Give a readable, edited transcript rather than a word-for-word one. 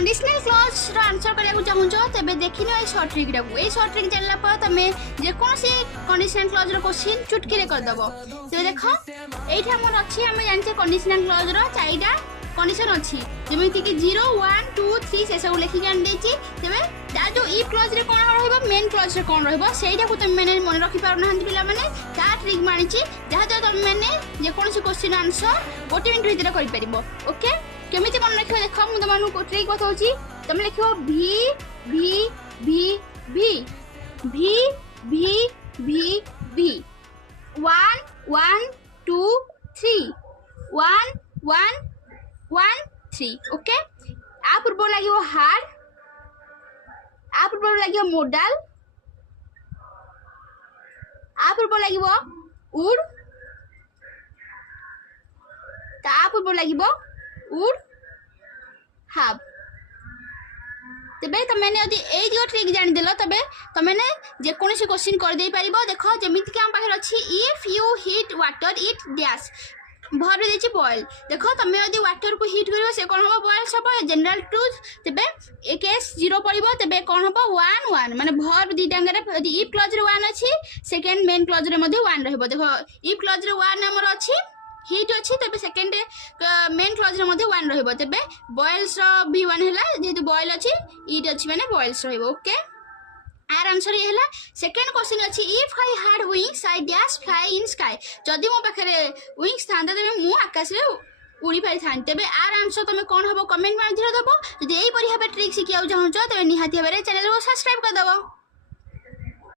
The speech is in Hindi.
कंडीशनल क्लॉज रो आंसर करिया चाहूछ तेबे देखिनो ए शॉर्ट ट्रिक रा ए शॉर्ट ट्रिक जानला पर तमे जे कोनोसी कंडीशनल क्लॉज रो क्वेश्चन चुटकी रे कर दबो ते देखो एठा हमर अछि हम जानचे कंडीशनल क्लॉज रो चाइडा कंडीशन अछि जेमिति कि 0 1 2 3 से सब लिखि जान देछि तेबे ता जो इफ क्लॉज रे कोन रहइबो मेन क्लॉज रे कोन रहइबो सेइटा को तमे माने मन रखि पार नहंती पिला माने ता ट्रिक मानिछि जहा जहा तमे माने जे कोनोसी क्वेश्चन आंसर 1 मिनिट भीतर करि परिबो ओके केमिति मन रखियो देखो मु तमानु को ट्रिक बताउछि तमे लिखियो भी भी भी भी भी भी भी भी 1 1 2 3 1 1 1 3 ओके आ पूर्व लागियो हार्ड आ पूर्व लागियो मॉडल आ पूर्व लागियो उड ता आ पूर्व लागियो उड हाफ तबे तमेने यदि ए जो ट्रिक जानि देलो तबे तमेने जे कोनोसी क्वेश्चन कर दे परिबो देखो जेमिति के हम पाखे अछि if you hit water it dash भर देछि बॉयल देखो तमे यदि वाटर को हिट करिवो से कोन हो बॉयल सब जनरल ट्रूथ तबे ए केस 0 पड़िबो तबे कोन हो 1 1 माने भर दी डांगरे यदि इफ क्लॉज रे 1 अछि सेकंड मेन क्लॉज रे मध्ये 1 रहबो देखो इफ क्लॉज रे 1 हमर अछि हिट अछि तबे सेकंड मेन क्लॉज रे मध्ये 1 रहबो तबे बॉयल्स रो भी 1 हैला जेतु बॉयल अछि इट अछि माने बॉयल्स रहबो ओके आर आंसर ये हैला सेकंड क्वेश्चन अछि if I had wings I dash fly in sky जदी मो पाखरे विंग्स थांदा तबे मु आकाश रे उड़ी पारि थान तबे आर आंसर तमे कोन हबो कमेंट माध्यम दबो जदी एई परि हबे ट्रिक सिखियाउ चाहौ तबे निहाती हबे चैनल को सब्सक्राइब कर दबो।